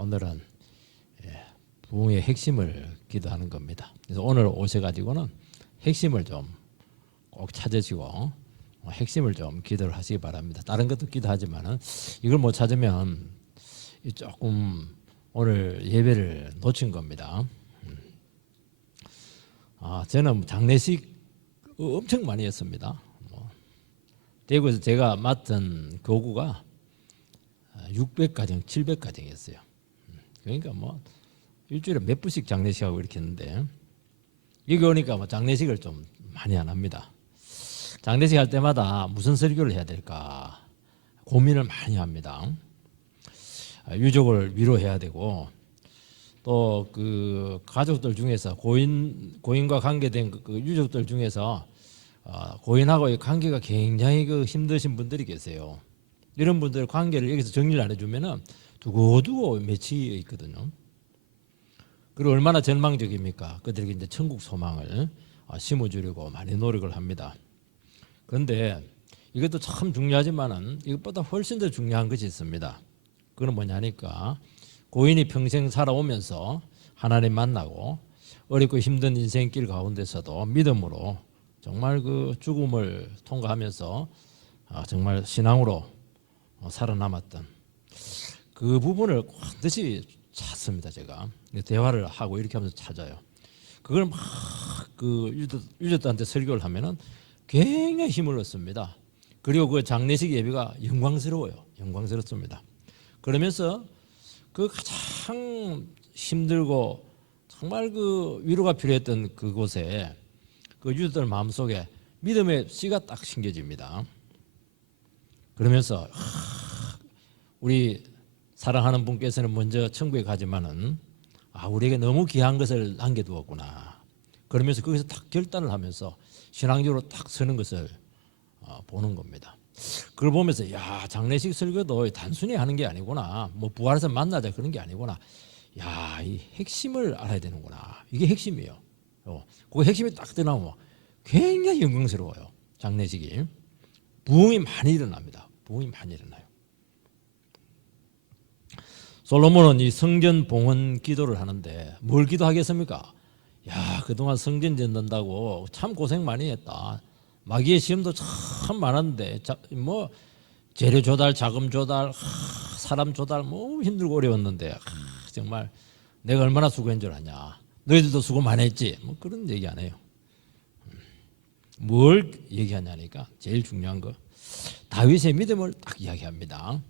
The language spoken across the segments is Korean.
오늘은 부흥의 핵심을 기도하는 겁니다. 그래서 오늘 오셔가지고는 핵심을 좀 꼭 찾으시고 핵심을 좀 기도를 하시기 바랍니다. 다른 것도 기도하지만은 이걸 못 찾으면 조금 오늘 예배를 놓친 겁니다. 저는 장례식 엄청 많이 했습니다. 대구에서 제가 맡은 교구가 600가정, 700가정이었어요. 그러니까 뭐 일주일에 몇 분씩 장례식하고 이렇게 했는데 여기 오니까 뭐 장례식을 좀 많이 안 합니다. 장례식 할 때마다 무슨 설교를 해야 될까 고민을 많이 합니다. 유족을 위로해야 되고 또 그 가족들 중에서 고인과 관계된 그 유족들 중에서 고인하고의 관계가 굉장히 힘드신 분들이 계세요. 이런 분들 관계를 여기서 정리를 안 해주면은 두고두고 맺혀 있거든요. 그리고 얼마나 절망적입니까? 그들에게 이제 천국 소망을 심어주려고 많이 노력을 합니다. 그런데 이것도 참 중요하지만은 이것보다 훨씬 더 중요한 것이 있습니다. 그건 뭐냐니까 고인이 평생 살아오면서 하나님 만나고 어렵고 힘든 인생길 가운데서도 믿음으로 정말 그 죽음을 통과하면서 정말 신앙으로 살아남았던 그 부분을 반드시 찾습니다. 제가 대화를 하고 이렇게 하면서 찾아요. 그걸 막 그 유저들한테 설교를 하면은 굉장히 힘을 얻습니다. 그리고 그 장례식 예배가 영광스러워요. 영광스럽습니다. 그러면서 그 가장 힘들고 정말 그 위로가 필요했던 그곳에 그 유저들 마음속에 믿음의 씨가 딱 심겨집니다. 그러면서 우리 사랑하는 분께서는 먼저 천국에 가지만은 우리에게 너무 귀한 것을 남겨두었구나. 그러면서 거기서 딱 결단을 하면서 신앙적으로 딱 서는 것을 보는 겁니다. 그걸 보면서 장례식 설교도 단순히 하는 게 아니구나. 뭐 부활해서 만나자 그런 게 아니구나. 이 핵심을 알아야 되는구나. 이게 핵심이에요. 그 핵심이 딱 드러나면 굉장히 영광스러워요. 장례식이 부흥이 많이 일어납니다. 부흥이 많이 일어나요. 솔로몬은 이 성전 봉헌 기도를 하는데 뭘 기도하겠습니까? 그동안 성전 짓는다고 참 고생 많이 했다. 마귀의 시험도 참 많았는데 뭐 재료 조달, 자금 조달, 사람 조달 뭐 힘들고 어려웠는데 정말 내가 얼마나 수고한 줄 아냐. 너희들도 수고 많이 했지. 뭐 그런 얘기 안 해요. 뭘 얘기하냐니까 제일 중요한 거 다윗의 믿음을 딱 이야기합니다.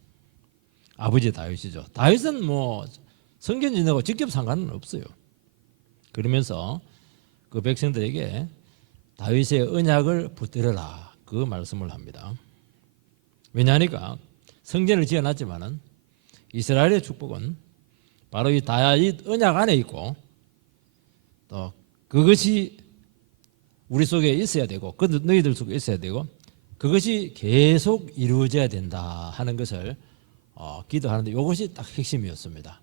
아버지 다윗이죠. 다윗은 뭐 성전 짓는다고 직접 상관은 없어요. 그러면서 그 백성들에게 다윗의 언약을 붙들어라 그 말씀을 합니다. 왜냐하니까 성전을 지어놨지만은 이스라엘의 축복은 바로 이 다윗 언약 안에 있고 또 그것이 우리 속에 있어야 되고 너희들 속에 있어야 되고 그것이 계속 이루어져야 된다 하는 것을 기도하는데 이것이 딱 핵심이었습니다.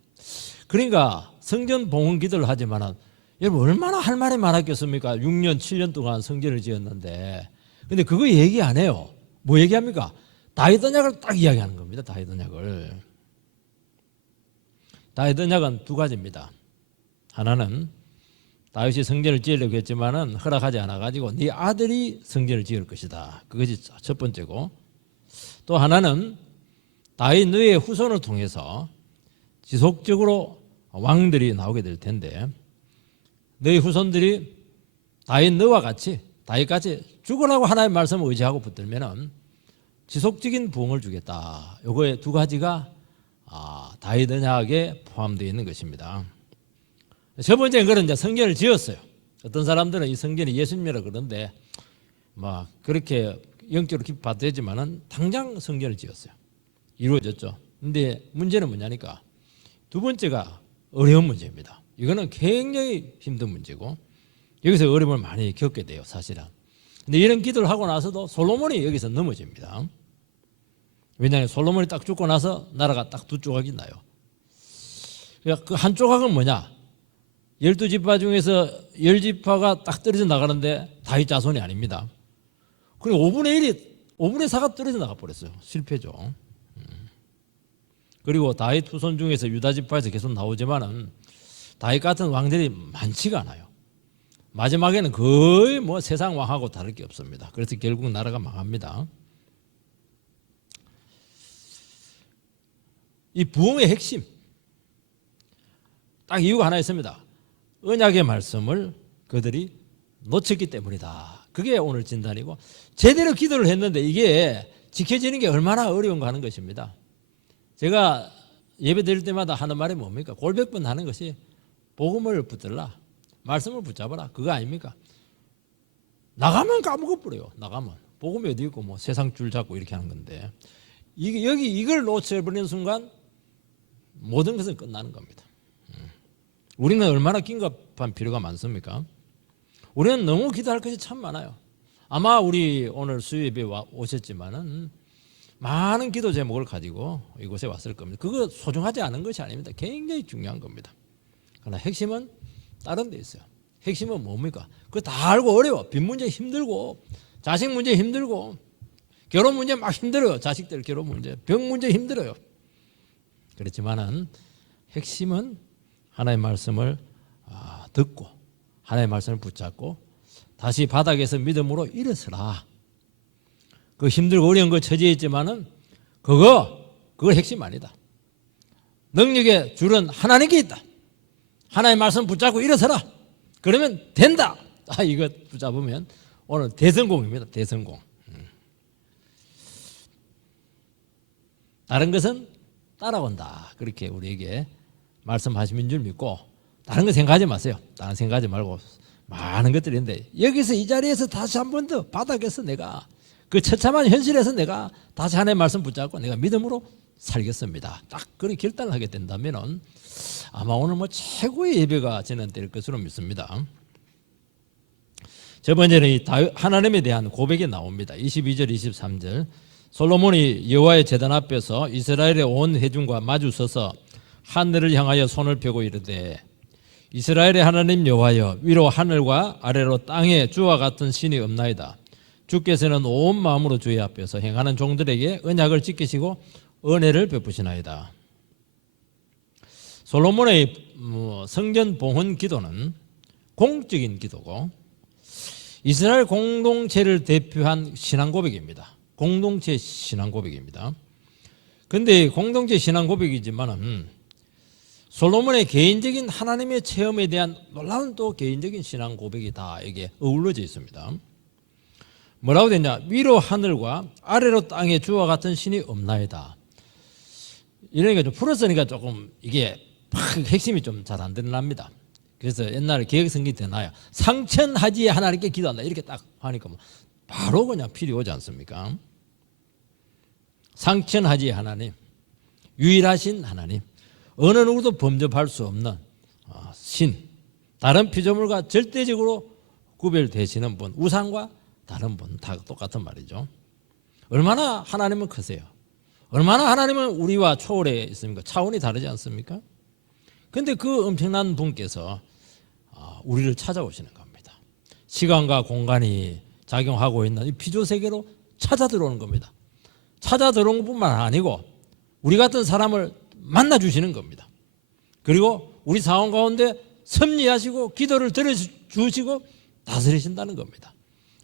그러니까 성전 봉헌 기도를 하지만은 여러분 얼마나 할 말이 많았겠습니까? 6년 7년 동안 성전을 지었는데 근데 그거 얘기 안 해요. 뭐 얘기합니까? 다윗 언약을 딱 이야기하는 겁니다. 다윗 언약을. 다윗 언약은 두 가지입니다. 하나는 다윗이 성전을 지으려고 했지만은 허락하지 않아 가지고 네 아들이 성전을 지을 것이다. 그것이 첫 번째고 또 하나는 다윗 너의 후손을 통해서 지속적으로 왕들이 나오게 될 텐데 너희 후손들이 다윗 너와 같이 다윗같이 죽으라고 하나님의 말씀을 의지하고 붙들면은 지속적인 부흥을 주겠다. 요거의 두 가지가 다윗 언약에 포함되어 있는 것입니다. 첫 번째는 그런 이제 성전을 지었어요. 어떤 사람들은 이 성전이 예수님이라 그러는데 막 그렇게 영적으로 깊이 봐도 되지만은 당장 성전을 지었어요. 이루어졌죠. 근데 문제는 뭐냐니까 두 번째가 어려운 문제입니다. 이거는 굉장히 힘든 문제고 여기서 어려움을 많이 겪게 돼요. 사실은. 근데 이런 기도를 하고 나서도 솔로몬이 여기서 넘어집니다. 왜냐하면 솔로몬이 딱 죽고 나서 나라가 딱 두 조각이 나요. 그러니까 그 한 조각은 뭐냐? 12지파 중에서 10지파가 딱 떨어져 나가는데 다윗 자손이 아닙니다. 그리고 5분의 4가 떨어져 나가 버렸어요. 실패죠. 그리고 다윗 후손 중에서 유다 지파에서 계속 나오지만은 다윗 같은 왕들이 많지가 않아요. 마지막에는 거의 뭐 세상 왕하고 다를 게 없습니다. 그래서 결국 나라가 망합니다. 이 부흥의 핵심, 딱 이유가 하나 있습니다. 언약의 말씀을 그들이 놓쳤기 때문이다. 그게 오늘 진단이고, 제대로 기도를 했는데 이게 지켜지는 게 얼마나 어려운가 하는 것입니다. 제가 예배 드릴 때마다 하는 말이 뭡니까? 골백번 하는 것이 복음을 붙들라, 말씀을 붙잡아라, 그거 아닙니까? 나가면 까먹어버려요. 나가면 복음이 어디 있고 뭐 세상 줄 잡고 이렇게 하는 건데, 이걸 놓쳐버리는 순간 모든 것은 끝나는 겁니다. 우리는 얼마나 긴급한 필요가 많습니까? 우리는 너무 기도할 것이 참 많아요. 아마 우리 오늘 수요예배 오셨지만은 많은 기도 제목을 가지고 이곳에 왔을 겁니다. 그거 소중하지 않은 것이 아닙니다. 굉장히 중요한 겁니다. 그러나 핵심은 다른 데 있어요. 핵심은 뭡니까? 그거 다 알고 어려워. 빚 문제 힘들고, 자식 문제 힘들고, 결혼 문제 막 힘들어요. 자식들 결혼 문제, 병 문제 힘들어요. 그렇지만은 핵심은 하나님의 말씀을 듣고 하나님의 말씀을 붙잡고 다시 바닥에서 믿음으로 일어서라. 그 힘들고 어려운 거 처지에 있지만은 그거 핵심 아니다. 능력의 줄은 하나님께 있다. 하나님의 말씀 붙잡고 일어서라. 그러면 된다. 이거 붙잡으면 오늘 대성공입니다. 대성공. 다른 것은 따라온다. 그렇게 우리에게 말씀하시는 줄 믿고 다른 거 생각하지 마세요. 다른 생각하지 말고 많은 것들이 있는데 여기서 이 자리에서 다시 한 번 더 바닥에서 내가 그 처참한 현실에서 내가 다시 하나님의 말씀 붙잡고 내가 믿음으로 살겠습니다. 딱 그런 결단을 하게 된다면은 아마 오늘 뭐 최고의 예배가 진행될 것으로 믿습니다. 첫 번째는 하나님에 대한 고백이 나옵니다. 22절 23절 솔로몬이 여호와의 제단 앞에서 이스라엘의 온 회중과 마주 서서 하늘을 향하여 손을 펴고 이르되 이스라엘의 하나님 여호와여 위로 하늘과 아래로 땅에 주와 같은 신이 없나이다. 주께서는 온 마음으로 주의 앞에서 행하는 종들에게 언약을 지키시고 은혜를 베푸시나이다. 솔로몬의 성전 봉헌 기도는 공적인 기도고 이스라엘 공동체를 대표한 신앙 고백입니다. 공동체 신앙 고백입니다. 그런데 공동체 신앙 고백이지만은 솔로몬의 개인적인 하나님의 체험에 대한 놀라운 또 개인적인 신앙 고백이 다 이게 어우러져 있습니다. 뭐라고 되냐? 위로 하늘과 아래로 땅에 주와 같은 신이 없나이다. 이러니까 좀 풀었으니까 조금 이게 핵심이 좀 잘 안 드러납니다. 그래서 옛날에 개혁성경이 되나요? 상천하지에 하나님께 기도한다 이렇게 딱 하니까 뭐 바로 그냥 필이 오지 않습니까? 상천하지에 하나님, 유일하신 하나님, 어느 누구도 범접할 수 없는 신, 다른 피조물과 절대적으로 구별되시는 분, 우상과 다른 분 다 똑같은 말이죠. 얼마나 하나님은 크세요. 얼마나 하나님은 우리와 초월해 있습니까? 차원이 다르지 않습니까? 그런데 그 엄청난 분께서 우리를 찾아오시는 겁니다. 시간과 공간이 작용하고 있는 이 피조세계로 찾아 들어오는 겁니다. 찾아 들어온 것뿐만 아니고 우리 같은 사람을 만나주시는 겁니다. 그리고 우리 상황 가운데 섭리하시고 기도를 들어주시고 다스리신다는 겁니다.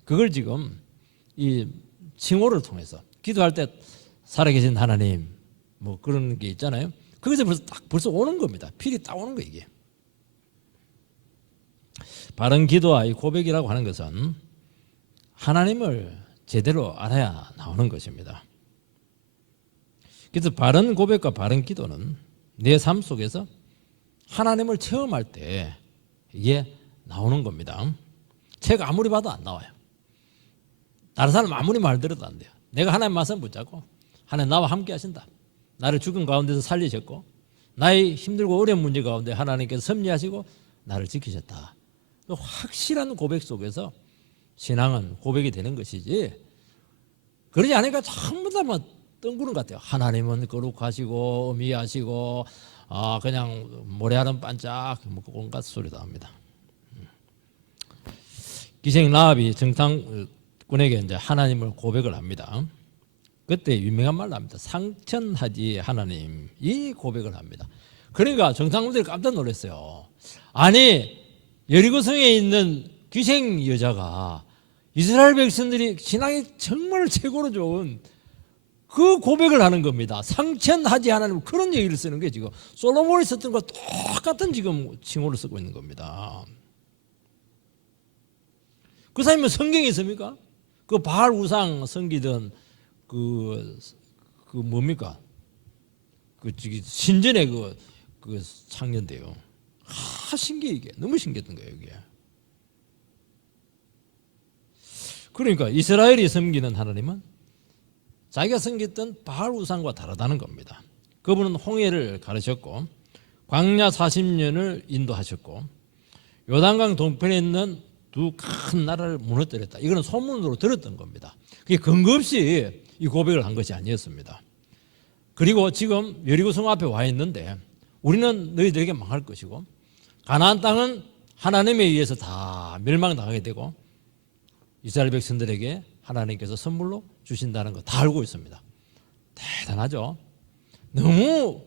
그걸 지금 이 칭호를 통해서 기도할 때 살아계신 하나님 뭐 그런 게 있잖아요. 거기서 벌써 오는 겁니다. 필이 딱 오는 거 이게. 바른 기도와 이 고백이라고 하는 것은 하나님을 제대로 알아야 나오는 것입니다. 그래서 바른 고백과 바른 기도는 내 삶 속에서 하나님을 체험할 때 이게 나오는 겁니다. 책 아무리 봐도 안 나와요. 다른 사람 아무리 말 들어도 안 돼요. 내가 하나님 말씀 붙잡고 하나님 나와 함께 하신다. 나를 죽은 가운데서 살리셨고 나의 힘들고 어려운 문제 가운데 하나님께서 섭리하시고 나를 지키셨다. 확실한 고백 속에서 신앙은 고백이 되는 것이지 그러지 않으니까 전부 다 뭐 뜬구름 같아요. 하나님은 거룩하시고 미하시고 그냥 모래알은 반짝 뭐 온갖 소리도 합니다. 기생 라합이 정탐꾼에게 이제 하나님을 고백을 합니다. 그때 유명한 말로 합니다. 상천하지 하나님, 이 고백을 합니다. 그러니까 정상분들이 깜짝 놀랐어요. 아니 여리고성에 있는 귀생 여자가 이스라엘 백성들이 신앙이 정말 최고로 좋은 그 고백을 하는 겁니다. 상천하지 하나님, 그런 얘기를 쓰는 게 지금 솔로몬이 썼던 거 똑같은 지금 칭호를 쓰고 있는 겁니다. 그 사람이 성경에 있습니까? 그 바알 우상 섬기던 그 뭡니까? 그 신전의 그 창년대요. 신기해, 이게 너무 신기했던 거예요, 이게. 그러니까 이스라엘이 섬기는 하나님은 자기가 섬겼던 바알 우상과 다르다는 겁니다. 그분은 홍해를 가르셨고 광야 40년을 인도하셨고 요단강 동편에 있는 두 큰 나라를 무너뜨렸다. 이거는 소문으로 들었던 겁니다. 그게 근거 없이 이 고백을 한 것이 아니었습니다. 그리고 지금 여리고성 앞에 와 있는데 우리는 너희들에게 망할 것이고 가나안 땅은 하나님에 의해서 다 멸망당하게 되고 이스라엘 백성들에게 하나님께서 선물로 주신다는 거 다 알고 있습니다. 대단하죠. 너무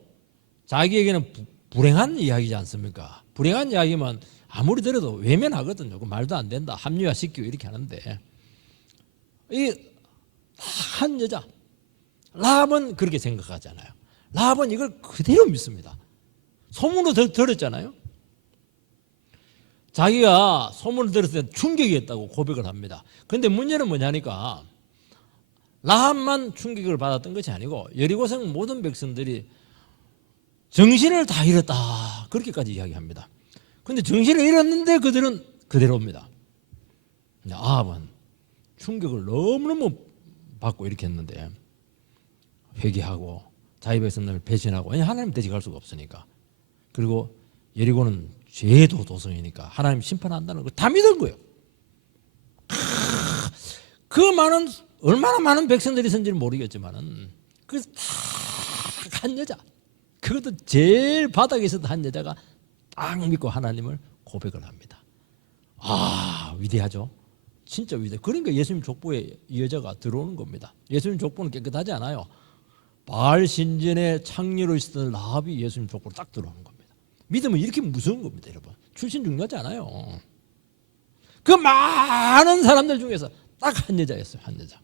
자기에게는 불행한 이야기지 않습니까? 불행한 이야기만 아무리 들어도 외면하거든요. 그 말도 안 된다, 합리화시키고 이렇게 하는데 이 한 여자 라합은 그렇게 생각하잖아요. 라합은 이걸 그대로 믿습니다. 소문으로 들었잖아요. 자기가 소문을 들었을 때 충격이었다고 고백을 합니다. 그런데 문제는 뭐냐니까 라합만 충격을 받았던 것이 아니고 여리고성 모든 백성들이 정신을 다 잃었다, 그렇게까지 이야기합니다. 그런데 정신을 잃었는데 그들은 그대로입니다. 아합은 충격을 너무너무 받고 이렇게 했는데 회개하고 자기 백성들을 배신하고, 왜냐하면 하나님 대적할 수가 없으니까. 그리고 여리고는 죄도 도성이니까 하나님 심판한다는 걸 다 믿은 거예요. 그 많은, 얼마나 많은 백성들이 있었는지는 모르겠지만은 그 딱 한 여자, 그것도 제일 바닥에 있었던 한 여자가 딱 믿고 하나님을 고백을 합니다. 아, 위대하죠. 진짜 위대. 그러니까 예수님 족보에 이 여자가 들어오는 겁니다. 예수님 족보는 깨끗하지 않아요. 바알 신전의 창녀로 있었던 라합이 예수님 족보로 딱 들어오는 겁니다. 믿음은 이렇게 무서운 겁니다, 여러분. 출신 중요하지 않아요. 그 많은 사람들 중에서 딱 한 여자였어요, 한 여자.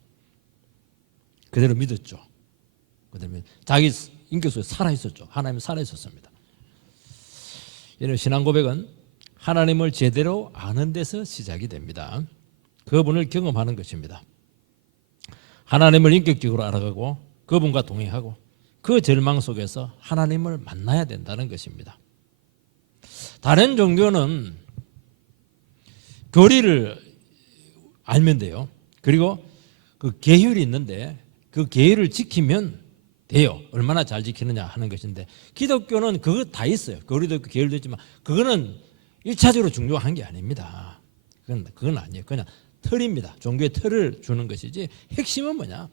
그대로 믿었죠. 그대로 자기 인격 속에 살아있었죠. 하나님은 살아있었습니다. 이런 신앙 고백은 하나님을 제대로 아는 데서 시작이 됩니다. 그분을 경험하는 것입니다. 하나님을 인격적으로 알아가고 그분과 동행하고 그 절망 속에서 하나님을 만나야 된다는 것입니다. 다른 종교는 교리를 알면 돼요. 그리고 그 계율이 있는데 그 계율을 지키면 돼요. 얼마나 잘 지키느냐 하는 것인데 기독교는 그거 다 있어요. 교리도 있고 계율도 있지만 그거는 1차적으로 중요한 게 아닙니다. 그건 아니에요. 그냥 틀입니다. 종교의 틀을 주는 것이지 핵심은 뭐냐?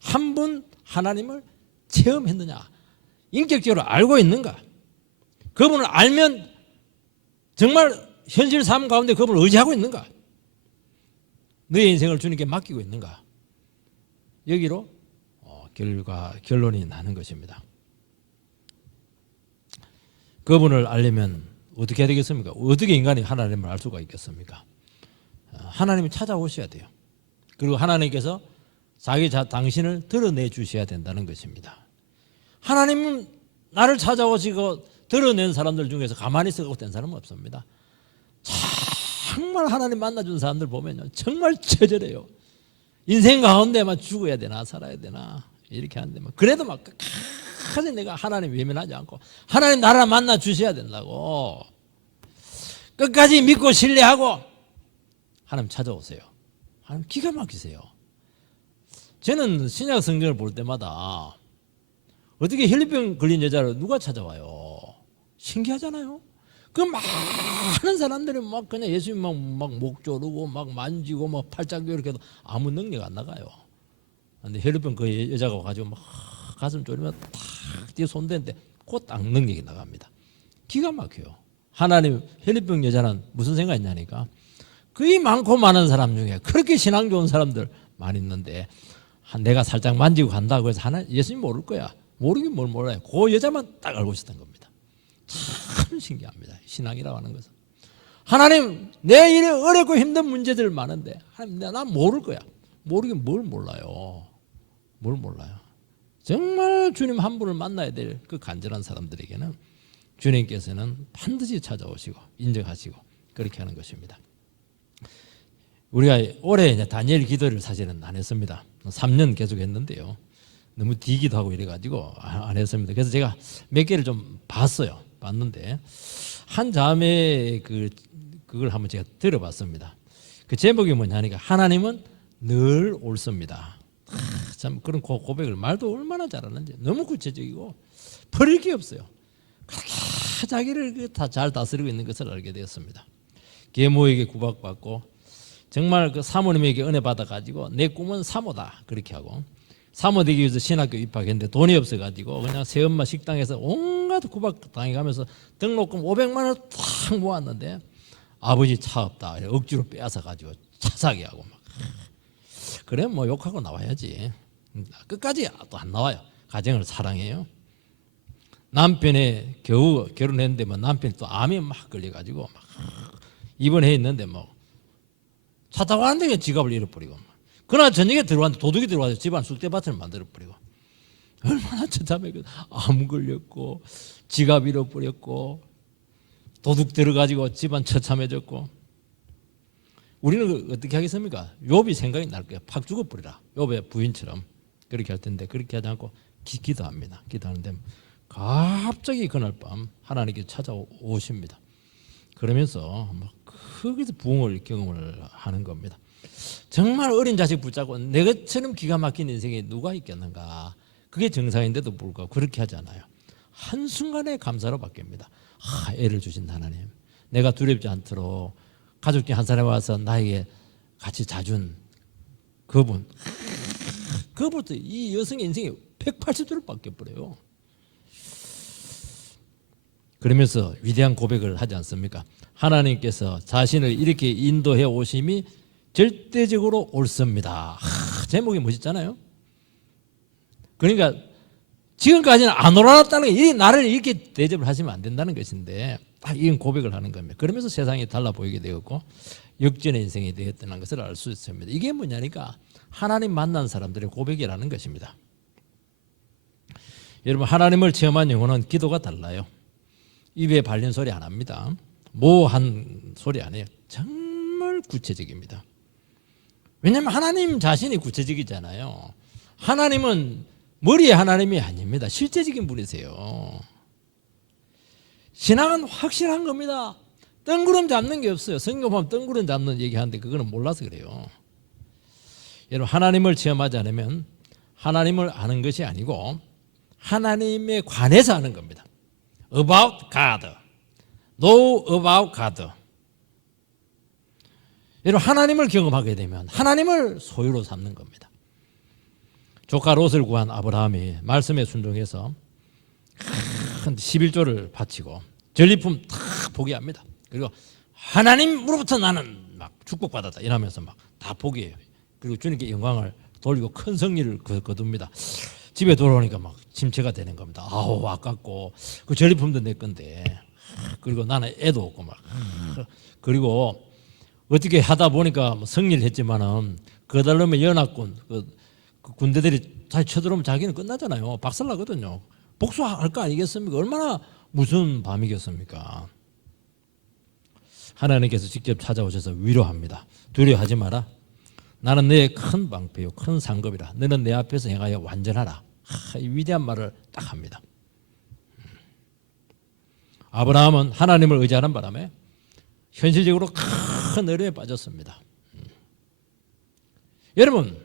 한 분 하나님을 체험했느냐? 인격적으로 알고 있는가? 그분을 알면 정말 현실 삶 가운데 그분을 의지하고 있는가? 너의 인생을 주님께 맡기고 있는가? 여기로 결론이 나는 것입니다. 그분을 알려면 어떻게 해야 되겠습니까? 어떻게 인간이 하나님을 알 수가 있겠습니까? 하나님이 찾아오셔야 돼요. 그리고 하나님께서 당신을 드러내 주셔야 된다는 것입니다. 하나님은 나를 찾아오시고 드러낸 사람들 중에서 가만히 있어가고 된 사람은 없습니다. 정말 하나님 만나준 사람들 보면요, 정말 처절해요. 인생 가운데만 죽어야 되나 살아야 되나 이렇게 하는데 그래도 막 끝까지 내가 하나님 외면하지 않고 하나님 나를 만나 주셔야 된다고 끝까지 믿고 신뢰하고 하나님 찾아오세요. 하나님 기가 막히세요. 저는 신약 성경을 볼 때마다 어떻게 혈류병 걸린 여자를 누가 찾아와요? 신기하잖아요. 그 많은 사람들이 막 그냥 예수님 막 목 조르고 막 만지고 막 팔짱 이렇게 해도 아무 능력 안 나가요. 근데 혈류병 그 여자가 가지고 막 가슴 졸이면 탁 뒤에 손대는데 곧 딱 능력이 나갑니다. 기가 막혀요. 하나님 혈류병 여자는 무슨 생각했냐니까 그이 많고 많은 사람 중에 그렇게 신앙 좋은 사람들 많이 있는데 내가 살짝 만지고 간다고 해서 예수님 모를 거야. 모르긴 뭘 몰라요. 그 여자만 딱 알고 있었던 겁니다. 참 신기합니다. 신앙이라고 하는 것은. 하나님, 내 일에 어렵고 힘든 문제들 많은데 하나님, 난 모를 거야. 모르긴 뭘 몰라요. 뭘 몰라요. 정말 주님 한 분을 만나야 될 그 간절한 사람들에게는 주님께서는 반드시 찾아오시고 인정하시고 그렇게 하는 것입니다. 우리가 올해 이제 다니엘 기도를 사실은 안 했습니다. 3년 계속 했는데요. 너무 뒤기도 하고 이래가지고 안 했습니다. 그래서 제가 몇 개를 좀 봤는데 한 자매 그걸 한번 제가 들어봤습니다. 그 제목이 뭐냐니까 하나님은 늘 옳습니다. 참 그런 고백을 말도 얼마나 잘하는지 너무 구체적이고 버릴 게 없어요. 그렇게 자기를 다 잘 다스리고 있는 것을 알게 되었습니다. 계모에게 구박받고 정말 그 사모님에게 은혜 받아가지고 내 꿈은 사모다 그렇게 하고 사모 되기 위해서 신학교 입학했는데 돈이 없어가지고 그냥 새엄마 식당에서 온갖 구박 당해가면서 등록금 500만 원을 탁 모았는데 아버지 차 없다 억지로 빼앗아가지고 차 사게 하고 막 그래 뭐 욕하고 나와야지. 끝까지 또 안 나와요. 가정을 사랑해요. 남편이 겨우 결혼했는데 뭐 남편이 또 암이 막 걸려가지고 막 입원해 있는데 뭐 차 타고 가는데 지갑을 잃어버리고 그날 저녁에 들어왔는데 도둑이 들어와서 집안 쑥대밭을 만들어버리고 얼마나 처참해. 암 걸렸고 지갑 잃어버렸고 도둑 들어가지고 집안 처참해졌고 우리는 어떻게 하겠습니까? 욥이 생각이 날 거예요. 팍 죽어버리라. 욥의 부인처럼 그렇게 할 텐데 그렇게 하지 않고 기도합니다. 기도하는데 갑자기 그날 밤 하나님께 찾아오십니다. 그러면서 막 거기서 부흥을 경험을 하는 겁니다. 정말 어린 자식 붙잡고 내 것처럼 기가 막힌 인생에 누가 있겠는가. 그게 정상인데도 불구하고 그렇게 하지 않아요. 한순간에 감사로 바뀝니다. 애를 주신 하나님, 내가 두렵지 않도록 가족 중에 한 사람이 와서 나에게 같이 자준 그분, 그부터 이 여성의 인생이 180도를 바뀌어버려요. 그러면서 위대한 고백을 하지 않습니까? 하나님께서 자신을 이렇게 인도해 오심이 절대적으로 옳습니다. 제목이 멋있잖아요. 그러니까 지금까지는 안 옳았다는 게 나를 이렇게 대접을 하시면 안 된다는 것인데 딱 이런 고백을 하는 겁니다. 그러면서 세상이 달라 보이게 되었고 역전의 인생이 되었다는 것을 알 수 있습니다. 이게 뭐냐니까 하나님 만난 사람들의 고백이라는 것입니다. 여러분 하나님을 체험한 영혼은 기도가 달라요. 입에 발린 소리 안 합니다. 모한 소리 안 해요. 정말 구체적입니다. 왜냐하면 하나님 자신이 구체적이잖아요. 하나님은 머리의 하나님이 아닙니다. 실제적인 분이세요. 신앙은 확실한 겁니다. 뜬구름 잡는 게 없어요. 성경 보면 뜬구름 잡는 얘기하는데 그거는 몰라서 그래요. 여러분 하나님을 체험하지 않으면 하나님을 아는 것이 아니고 하나님에 관해서 아는 겁니다. About God, know about God. 여러분 하나님을 경험하게 되면 하나님을 소유로 삼는 겁니다. 조카 롯을 구한 아브라함이 말씀에 순종해서 11조를 바치고 전리품 다 포기합니다. 그리고 하나님으로부터 나는 막 축복받았다 이러면서 막 다 포기해요. 그리고 주님께 영광을 돌리고 큰 승리를 거둡니다. 집에 돌아오니까 막 침체가 되는 겁니다. 아우 아깝고 그 전리품도 내 건데 그리고 나는 애도 없고 막 그리고 어떻게 하다 보니까 승리를 했지만은 그달름의 연합군 그 군대들이 다시 쳐들어오면 자기는 끝나잖아요. 박살나거든요. 복수할 거 아니겠습니까? 얼마나 무서운 밤이겠습니까? 하나님께서 직접 찾아오셔서 위로합니다. 두려워하지 마라. 나는 너의 큰 방패요 큰 상급이라. 너는 내 앞에서 행하여 완전하라. 이 위대한 말을 딱 합니다. 아브라함은 하나님을 의지하는 바람에 현실적으로 큰 어려움에 빠졌습니다. 여러분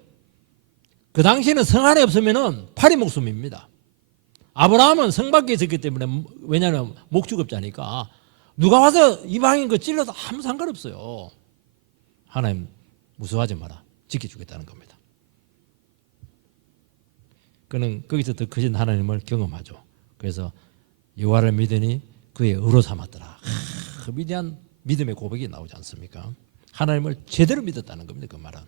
그 당시에는 성 안에 없으면 파리 목숨입니다. 아브라함은 성 밖에 있었기 때문에 왜냐하면 목축업자니까 누가 와서 이방인 거 찔러도 아무 상관없어요. 하나님 무서워하지 마라. 지켜주겠다는 겁니다. 그는 거기서 더 크신 하나님을 경험하죠. 그래서 여호와를 믿으니 그의 의로 삼았더라. 그 위대한 믿음의 고백이 나오지 않습니까? 하나님을 제대로 믿었다는 겁니다. 그 말은.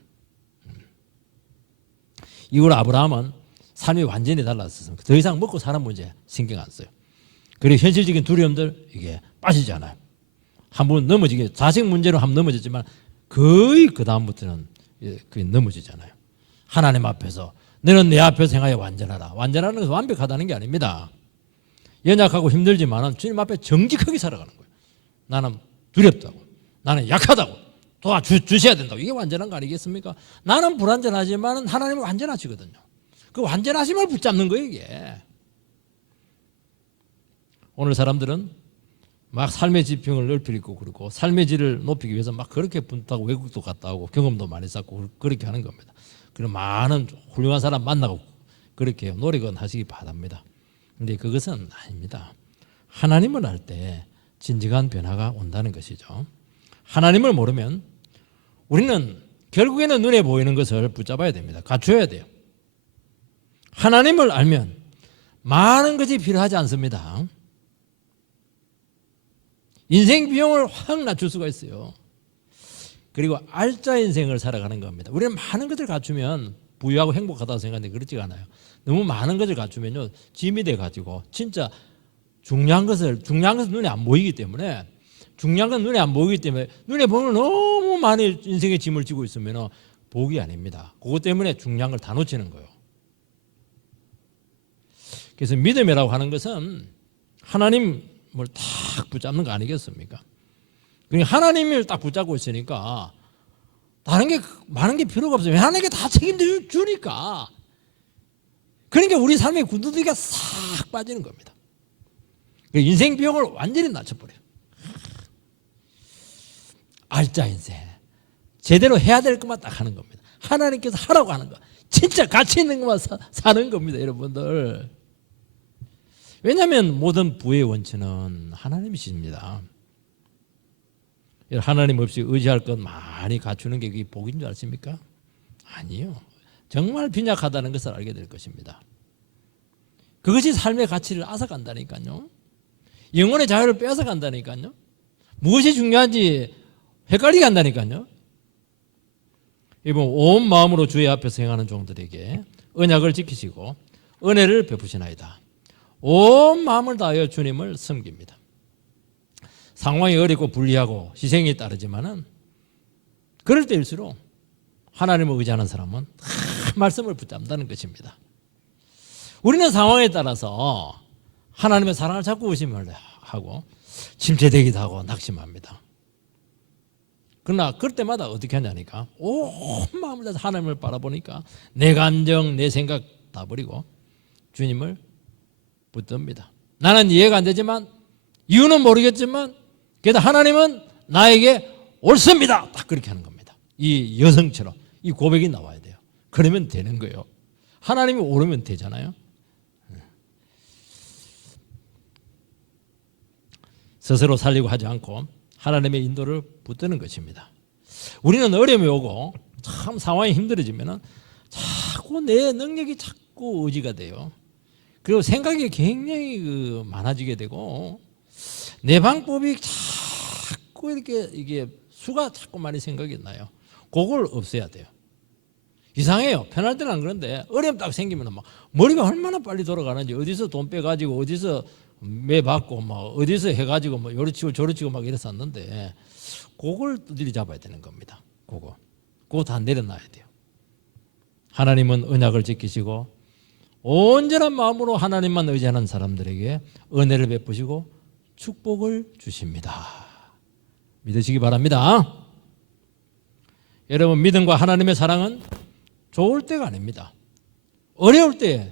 이후로 아브라함은 삶이 완전히 달라졌습니다. 더 이상 먹고 사는 문제 신경 안 써요. 그리고 현실적인 두려움들 이게 빠지지 않아요. 한번 넘어지게 자식 문제로 한번 넘어졌지만 거의 그 다음부터는 그게 넘어지잖아요. 하나님 앞에서 너는 내 앞에서 행하여 완전하라. 완전하는 것은 완벽하다는 게 아닙니다. 연약하고 힘들지만 주님 앞에 정직하게 살아가는 거예요. 나는 두렵다고, 나는 약하다고, 도와주셔야 된다고. 이게 완전한 거 아니겠습니까? 나는 불완전하지만 하나님은 완전하시거든요. 그 완전하심을 붙잡는 거예요, 이게. 오늘 사람들은 막 삶의 지평을 넓히고 그러고 삶의 질을 높이기 위해서 막 그렇게 분투하고 외국도 갔다 오고 경험도 많이 쌓고 그렇게 하는 겁니다. 그럼 많은 훌륭한 사람 만나고 그렇게 노력은 하시기 바랍니다. 근데 그것은 아닙니다. 하나님을 알 때 진정한 변화가 온다는 것이죠. 하나님을 모르면 우리는 결국에는 눈에 보이는 것을 붙잡아야 됩니다. 갖춰야 돼요. 하나님을 알면 많은 것이 필요하지 않습니다. 인생 비용을 확 낮출 수가 있어요. 그리고 알짜 인생을 살아가는 겁니다. 우리는 많은 것을 갖추면 부유하고 행복하다고 생각하는데 그렇지가 않아요. 너무 많은 것을 갖추면요 짐이 돼가지고 진짜 중요한 것은 눈에 안 보이기 때문에 눈에 보면 너무 많이 인생의 짐을 지고 있으면 복이 아닙니다. 그것 때문에 중요한 걸 다 놓치는 거예요. 그래서 믿음이라고 하는 것은 하나님을 딱 붙잡는 거 아니겠습니까? 그러니까 하나님을 딱 붙잡고 있으니까 다른 게 많은 게 필요가 없어요. 하나님께 다 책임져 주니까. 그러니까 우리 삶의 군더더기가 싹 빠지는 겁니다. 인생 비용을 완전히 낮춰버려요. 알짜 인생. 제대로 해야 될 것만 딱 하는 겁니다. 하나님께서 하라고 하는 거. 진짜 가치 있는 것만 사는 겁니다, 여러분들. 왜냐하면 모든 부의 원천은 하나님이십니다. 하나님 없이 의지할 것 많이 갖추는 게 그게 복인 줄 아십니까? 아니요. 정말 빈약하다는 것을 알게 될 것입니다. 그것이 삶의 가치를 앗아간다니까요. 영혼의 자유를 빼앗아간다니까요. 무엇이 중요한지 헷갈리게 한다니까요. 이번 온 마음으로 주의 앞에서 행하는 종들에게 언약을 지키시고 은혜를 베푸시나이다. 온 마음을 다하여 주님을 섬깁니다. 상황이 어렵고 불리하고 희생이 따르지만은 그럴 때일수록 하나님을 의지하는 사람은 말씀을 붙잡는다는 것입니다. 우리는 상황에 따라서 하나님의 사랑을 자꾸 의심을 하고 침체되기도 하고 낙심합니다. 그러나 그럴 때마다 어떻게 하냐니까 온 마음을 다해서 하나님을 바라보니까 내 감정, 내 생각 다 버리고 주님을 붙듭니다. 나는 이해가 안 되지만 이유는 모르겠지만 그래도 하나님은 나에게 옳습니다. 딱 그렇게 하는 겁니다. 이 여성처럼 이 고백이 나와야 돼요. 그러면 되는 거예요. 하나님이 옳으면 되잖아요. 스스로 살리고 하지 않고 하나님의 인도를 붙드는 것입니다. 우리는 어려움이 오고 참 상황이 힘들어지면 자꾸 내 능력이 자꾸 의지가 돼요. 그리고 생각이 굉장히 많아지게 되고 내 방법이 자꾸 이게 수가 자꾸 많이 생각이 나요. 그걸 없애야 돼요. 이상해요. 편할 때는 안 그런데 어려움 딱 생기면 막 머리가 얼마나 빨리 돌아가는지 어디서 돈 빼가지고 어디서 매 받고 막 어디서 해가지고 뭐 요리치고 저리치고 막 이랬었는데 그걸 두드리 잡아야 되는 겁니다. 그거 다 내려놔야 돼요. 하나님은 언약을 지키시고 온전한 마음으로 하나님만 의지하는 사람들에게 은혜를 베푸시고 축복을 주십니다. 믿으시기 바랍니다. 여러분 믿음과 하나님의 사랑은 좋을 때가 아닙니다. 어려울 때에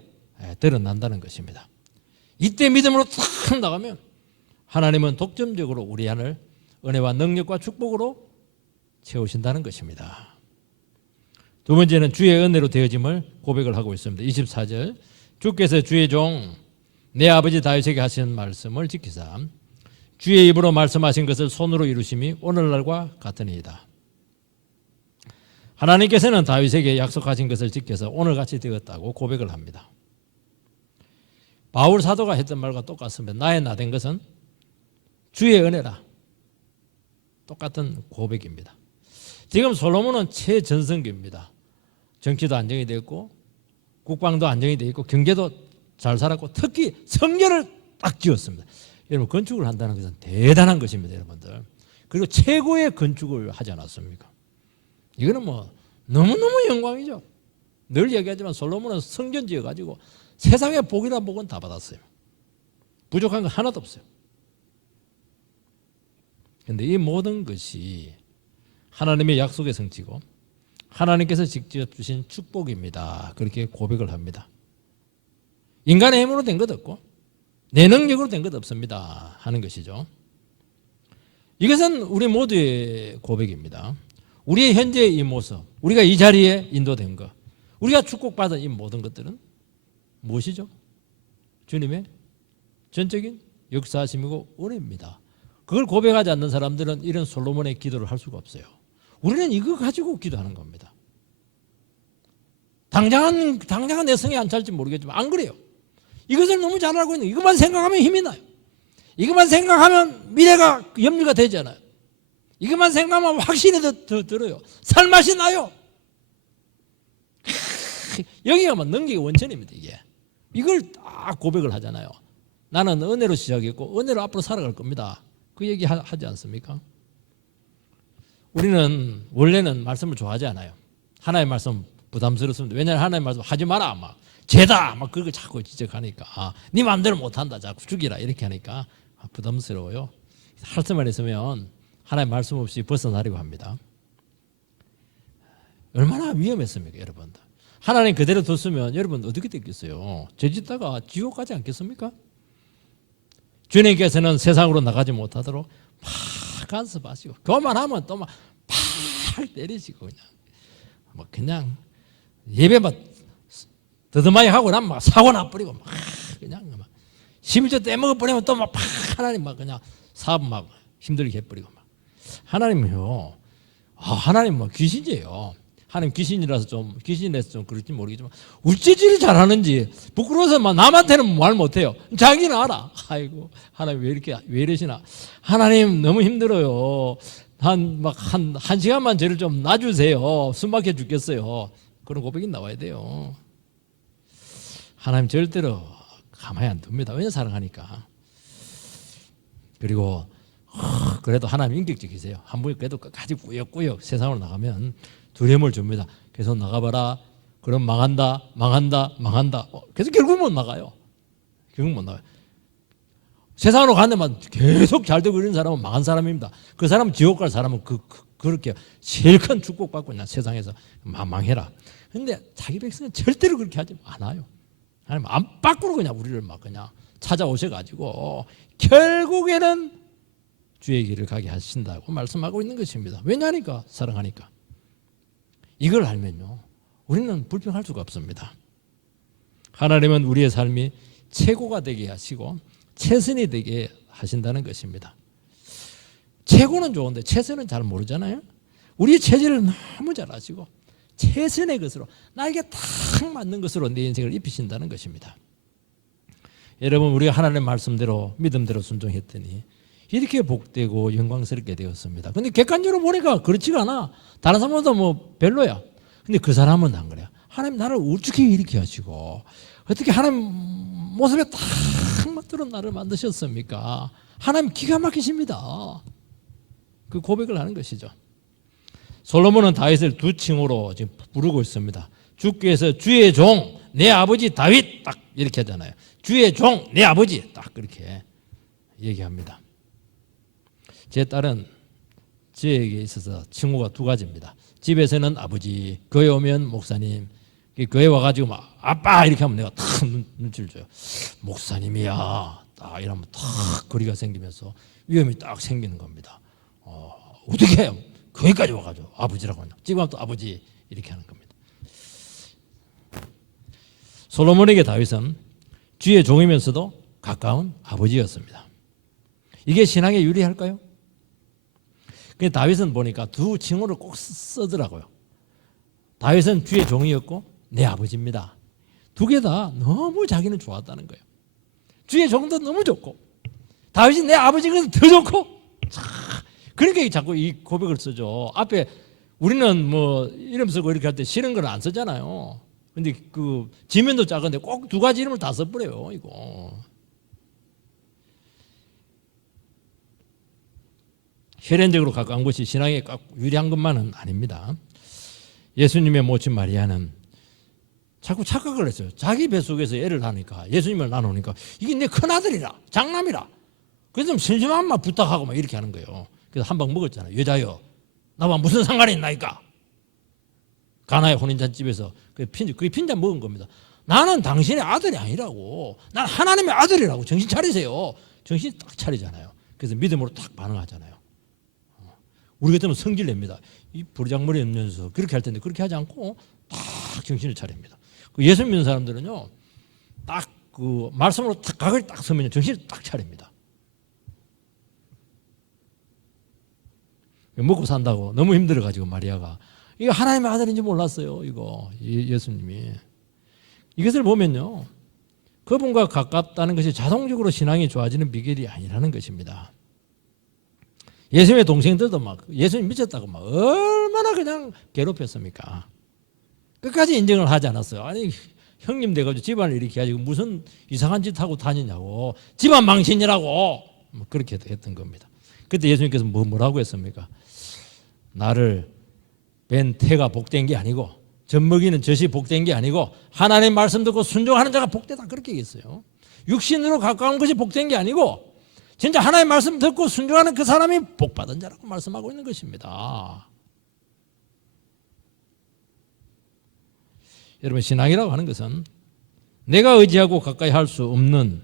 드러난다는 것입니다. 이때 믿음으로 탁 나가면 하나님은 독점적으로 우리 안을 은혜와 능력과 축복으로 채우신다는 것입니다. 두 번째는 주의 은혜로 되어짐을 고백을 하고 있습니다. 24절 주께서 주의 종 내 아버지 다윗에게 하신 말씀을 지키사 주의 입으로 말씀하신 것을 손으로 이루심이 오늘날과 같으니이다. 하나님께서는 다윗에게 약속하신 것을 지켜서 오늘같이 되었다고 고백을 합니다. 바울 사도가 했던 말과 똑같습니다. 나의 나 된 것은 주의 은혜라. 똑같은 고백입니다. 지금 솔로몬은 최전성기입니다. 정치도 안정이 됐고 국방도 안정이 돼 있고 경제도 잘 살았고 특히 성전을 딱 지었습니다. 여러분 건축을 한다는 것은 대단한 것입니다, 여러분들. 그리고 최고의 건축을 하지 않았습니까? 이거는 뭐 너무너무 영광이죠. 늘 얘기하지만 솔로몬은 성전 지어가지고 세상의 복이나 복은 다 받았어요. 부족한 건 하나도 없어요. 그런데 이 모든 것이 하나님의 약속의 성취고 하나님께서 직접 주신 축복입니다. 그렇게 고백을 합니다. 인간의 힘으로 된 것 없고 내 능력으로 된 것 없습니다 하는 것이죠. 이것은 우리 모두의 고백입니다. 우리의 현재의 이 모습, 우리가 이 자리에 인도된 것, 우리가 축복받은 이 모든 것들은 무엇이죠? 주님의 전적인 역사하심이고 은혜입니다. 그걸 고백하지 않는 사람들은 이런 솔로몬의 기도를 할 수가 없어요. 우리는 이거 가지고 기도하는 겁니다. 당장은 내 성에 안 찰지 모르겠지만 안 그래요. 이것을 너무 잘 알고 있는, 이것만 생각하면 힘이 나요. 이것만 생각하면 미래가 염려가 되잖아요. 이것만 생각하면 확신이 더 들어요. 살맛이 나요. 여기가 뭐 능력의 원천입니다. 이걸 딱 고백을 하잖아요. 나는 은혜로 시작했고 은혜로 앞으로 살아갈 겁니다. 그 얘기 하지 않습니까? 우리는 원래는 말씀을 좋아하지 않아요. 하나님의 말씀 부담스럽습니다. 왜냐하면 하나님의 말씀 하지 마라 막 죄다 막 그걸 자꾸 지적하니까 네 마음대로 못한다 자꾸 죽이라 이렇게 하니까 부담스러워요. 할 수만 있으면 하나님 말씀 없이 벗어나려고 합니다. 얼마나 위험했습니까, 여러분들? 하나님 그대로 뒀으면 여러분 어떻게 됐겠어요? 죄 짓다가 지옥 가지 않겠습니까? 주님께서는 세상으로 나가지 못하도록 막 간섭하시고 그만하면 또 막 팍 때리시고 그냥 예배 막 더듬하게 하고 나면 막 사고 나버리고 막 그냥 막 심지어 떼먹어 버리면 또 막 하나님 막 그냥 사업 막 힘들게 해버리고 막 하나님이요. 하나님 뭐 귀신이에요. 하나님 귀신이라서 좀 그럴지 모르겠지만 우째질이 잘하는지 부끄러워서 막 남한테는 말 못해요. 자기는 알아. 아이고 하나님 왜 이러시나. 하나님 너무 힘들어요. 한 시간만 저를 좀 놔주세요. 숨 막혀 죽겠어요. 그런 고백이 나와야 돼요. 하나님 절대로 가만히 안 둡니다. 왜냐 사랑하니까. 그리고 그래도 하나님 인격적이세요. 한 분이 그래도 끝까지 꾸역꾸역 세상으로 나가면 두려움을 줍니다. 계속 나가봐라. 그럼 망한다. 그래서 결국 못 나가요. 세상으로 가는데만 계속 잘 되고 이런 사람은 망한 사람입니다. 그 사람은 지옥 갈 사람은 그렇게 제일 큰 축복받고 있나 세상에서 망해라. 그런데 자기 백성은 절대로 그렇게 하지 않아요. 하나님 안팎으로 그냥 우리를 막 그냥 찾아오셔가지고 결국에는 주의 길을 가게 하신다고 말씀하고 있는 것입니다. 왜냐니까 사랑하니까. 이걸 알면요 우리는 불평할 수가 없습니다. 하나님은 우리의 삶이 최고가 되게 하시고 최선이 되게 하신다는 것입니다. 최고는 좋은데 최선은 잘 모르잖아요. 우리의 체질을 너무 잘 아시고 최선의 것으로 나에게 딱 맞는 것으로 내 인생을 입히신다는 것입니다. 여러분 우리가 하나님의 말씀대로 믿음대로 순종했더니 이렇게 복되고 영광스럽게 되었습니다. 근데 객관적으로 보니까 그렇지가 않아. 다른 사람보다 뭐 별로야. 근데 그 사람은 안 그래요. 하나님 나를 우쭈게 이렇게 하시고 어떻게 하나님 모습에 딱 맞도록 나를 만드셨습니까? 하나님 기가 막히십니다. 그 고백을 하는 것이죠. 솔로몬은 다윗을 두 칭호로 지금 부르고 있습니다. 주께서 주의 종 내 아버지 다윗 딱 이렇게 하잖아요. 주의 종 내 아버지 딱 그렇게 얘기합니다. 제 딸은 저에게 있어서 칭호가 두 가지입니다. 집에서는 아버지, 교회 오면 목사님, 교회 와가지고 막 아빠 이렇게 하면 내가 탁 눈치를 줘요. 목사님이야. 딱 이러면 탁 거리가 생기면서 위험이 딱 생기는 겁니다. 어떻게 해요? 교회까지 와가지고 아버지라고 하냐. 지금 또 아버지 이렇게 하는 겁니다. 솔로몬에게 다윗은 주의 종이면서도 가까운 아버지였습니다. 이게 신앙에 유리할까요? 근데 다윗은 보니까 두 칭호를 꼭 쓰더라고요. 다윗은 주의 종이었고 내 아버지입니다. 두 개 다 너무 자기는 좋았다는 거예요. 주의 종도 너무 좋고 다윗이 내 아버지는 더 좋고 그러니까 자꾸 이 고백을 쓰죠. 앞에 우리는 뭐 이름 쓰고 이렇게 할 때 싫은 걸 안 쓰잖아요. 근데 그 지면도 작은데 꼭 두 가지 이름을 다 써버려요. 이거 혈연적으로 가까운 것이 신앙에 유리한 것만은 아닙니다. 예수님의 모친 마리아는 자꾸 착각을 했어요. 자기 뱃속에서 애를 낳으니까, 예수님을 낳으니까 이게 내 큰아들이라, 장남이라. 그래서 심심한 말 부탁하고 막 이렇게 하는 거예요. 그래서 한 방 먹었잖아요. 여자여, 나와 무슨 상관이 있나이까? 가나의 혼인잔치집에서 그 핀잔 먹은 겁니다. 나는 당신의 아들이 아니라고. 난 하나님의 아들이라고. 정신 차리세요. 정신 딱 차리잖아요. 그래서 믿음으로 딱 반응하잖아요. 우리 같으면 성질 냅니다. 이 부르장머리 없는 녀석 그렇게 할 텐데 그렇게 하지 않고 딱 정신을 차립니다. 그 예수 믿는 사람들은요, 딱 그 말씀으로 딱 각을 딱 서면 정신을 딱 차립니다. 먹고 산다고 너무 힘들어가지고 마리아가 이거 하나님의 아들인지 몰랐어요. 이거 예수님이. 이것을 보면요, 그분과 가깝다는 것이 자동적으로 신앙이 좋아지는 비결이 아니라는 것입니다. 예수님의 동생들도 막 예수님 미쳤다고 막 얼마나 그냥 괴롭혔습니까? 끝까지 인정을 하지 않았어요. 아니 형님 돼가지고 집안을 이렇게 가지고 무슨 이상한 짓 하고 다니냐고, 집안 망신이라고 뭐 그렇게 했던 겁니다. 그때 예수님께서 뭐라고 했습니까? 나를 뺀 태가 복된 게 아니고 젖먹이는 젖이 복된 게 아니고 하나님 말씀 듣고 순종하는 자가 복되다, 그렇게 얘기했어요. 육신으로 가까운 것이 복된 게 아니고 진짜 하나님 말씀 듣고 순종하는 그 사람이 복받은 자라고 말씀하고 있는 것입니다. 여러분, 신앙이라고 하는 것은 내가 의지하고 가까이 할 수 없는,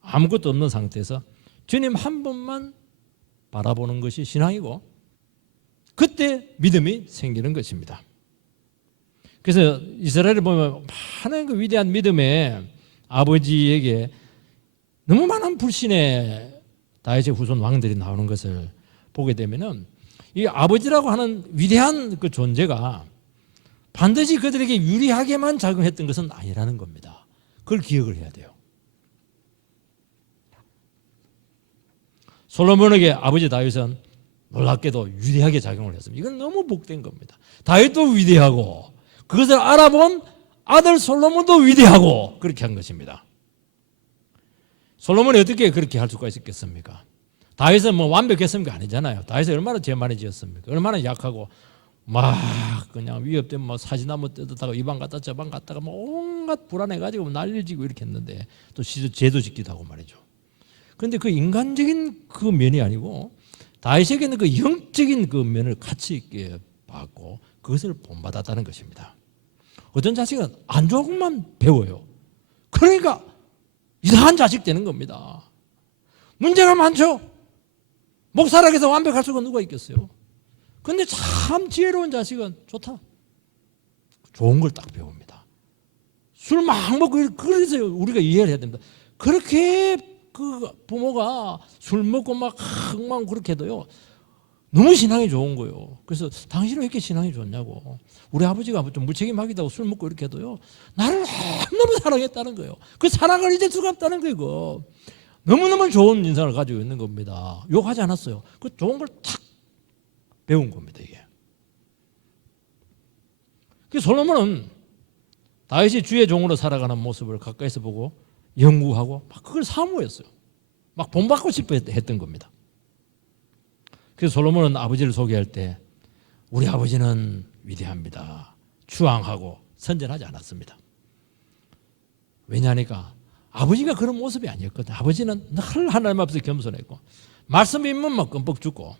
아무것도 없는 상태에서 주님 한 분만 바라보는 것이 신앙이고, 그때 믿음이 생기는 것입니다. 그래서 이스라엘을 보면 많은 그 위대한 믿음의 아버지에게 너무 많은 불신의 다윗의 후손 왕들이 나오는 것을 보게 되면은 이 아버지라고 하는 위대한 그 존재가 반드시 그들에게 유리하게만 작용했던 것은 아니라는 겁니다. 그걸 기억을 해야 돼요. 솔로몬에게 아버지 다윗은 놀랍게도 유리하게 작용을 했습니다. 이건 너무 복된 겁니다. 다윗도 위대하고 그것을 알아본 아들 솔로몬도 위대하고 그렇게 한 것입니다. 솔로몬이 어떻게 그렇게 할 수가 있었겠습니까? 다윗은 뭐 완벽했습니까? 아니잖아요. 다윗은 얼마나 죄 많이 지었습니까? 얼마나 약하고 막 그냥 위협되면 막 사지나무 뜯었다가 이 방 갔다 저 방 갔다가 뭐 온갖 불안해가지고 난리지고 이렇게 했는데 또 죄도 짓기도 하고 말이죠. 그런데 그 인간적인 그 면이 아니고 다윗에게는 그 영적인 그 면을 같이 있게 받고 그것을 본받았다는 것입니다. 어떤 자식은 안 좋은 것만 배워요. 그러니까 이상한 자식 되는 겁니다. 문제가 많죠. 목사락에서 완벽할 수가 누가 있겠어요. 근데 참 지혜로운 자식은 좋다. 좋은 걸 딱 배웁니다. 술 막 먹고 그래서 우리가 이해를 해야 됩니다. 그렇게 그 부모가 술 먹고 막 흥망 그렇게 해도요, 너무 신앙이 좋은 거예요. 그래서 당신은 왜 이렇게 신앙이 좋냐고. 우리 아버지가 좀 무책임하기도 하고 술 먹고 이렇게 해도요, 나를 너무 사랑했다는 거예요. 그 사랑을 잊을 수가 없다는 거예요. 너무너무 좋은 인상을 가지고 있는 겁니다. 욕하지 않았어요. 그 좋은 걸 탁 배운 겁니다, 이게. 그 솔로몬은 다윗이 주의 종으로 살아가는 모습을 가까이서 보고 연구하고 막 그걸 사모했어요. 막 본받고 싶어 했던 겁니다. 그래서 솔로몬은 아버지를 소개할 때 우리 아버지는 위대합니다. 추앙하고 선전하지 않았습니다. 왜냐하니까 아버지가 그런 모습이 아니었거든요. 아버지는 늘 하나님 앞에서 겸손했고 말씀 있으면 막 끔뻑 죽고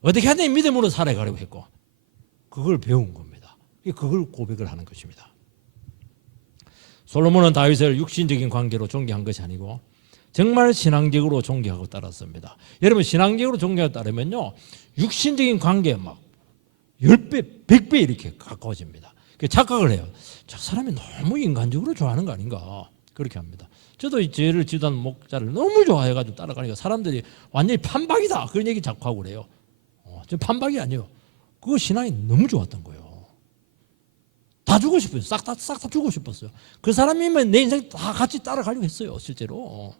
어떻게 하든 믿음으로 살아가려고 했고 그걸 배운 겁니다. 그걸 고백을 하는 것입니다. 솔로몬은 다윗을 육신적인 관계로 존경한 것이 아니고 정말 신앙적으로 존경하고 따랐습니다. 여러분, 신앙적으로 존경하고 따르면요, 육신적인 관계에 막 10배, 100배 이렇게 가까워집니다. 착각을 해요. 저 사람이 너무 인간적으로 좋아하는 거 아닌가, 그렇게 합니다. 저도 이 죄를 지도하는 목자를 너무 좋아해가지고 따라가니까 사람들이 완전히 판박이다 그런 얘기 자꾸 하고 그래요. 저 판박이 아니에요. 그거 신앙이 너무 좋았던 거예요. 다 주고 싶어요. 싹 다 주고 싶었어요. 그 사람이면 내 인생 다 같이 따라가려고 했어요, 실제로.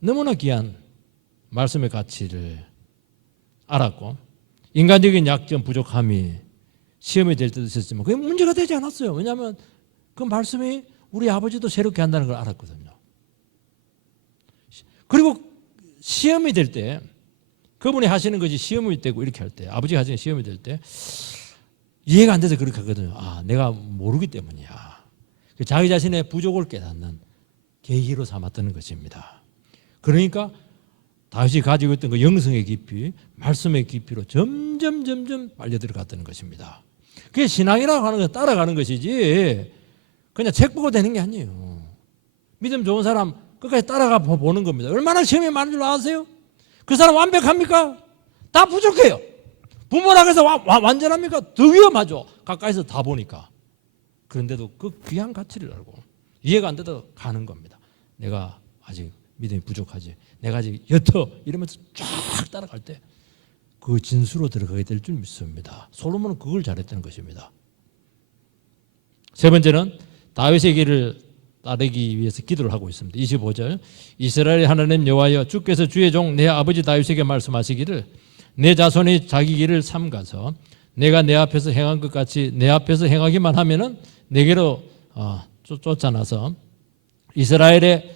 너무나 귀한 말씀의 가치를 알았고 인간적인 약점, 부족함이 시험이 될 때도 있었지만 그게 문제가 되지 않았어요. 왜냐하면 그 말씀이 우리 아버지도 새롭게 한다는 걸 알았거든요. 그리고 시험이 될 때 그분이 하시는 것이 시험이 되고 이렇게 할 때 아버지가 하시는 시험이 될 때 이해가 안 돼서 그렇게 하거든요. 아, 내가 모르기 때문이야. 자기 자신의 부족을 깨닫는 계기로 삼았다는 것입니다. 그러니까 다윗이 가지고 있던 그 영성의 깊이, 말씀의 깊이로 점점 빨려 들어갔다는 것입니다. 그게 신앙이라고 하는 건 따라가는 것이지 그냥 책 보고 되는 게 아니에요. 믿음 좋은 사람 끝까지 따라가 보는 겁니다. 얼마나 시험이 많은 줄 아세요? 그 사람 완벽합니까? 다 부족해요. 부모라 해서 완전합니까? 더 위험하죠. 가까이서 다 보니까. 그런데도 그 귀한 가치를 알고 이해가 안 되도 가는 겁니다. 내가 아직 믿음이 부족하지. 내가 아직 옅어. 이러면서 쫙 따라갈 때 그 진수로 들어가게 될 줄 믿습니다. 솔로몬은 그걸 잘했다는 것입니다. 세 번째는 다윗의 길을 따르기 위해서 기도를 하고 있습니다. 25절 이스라엘의 하나님 여호와여 주께서 주의 종 내 아버지 다윗에게 말씀하시기를 내 자손이 자기 길을 삼가서 내가 내 앞에서 행한 것 같이 내 앞에서 행하기만 하면은 내게로 쫓아나서 이스라엘의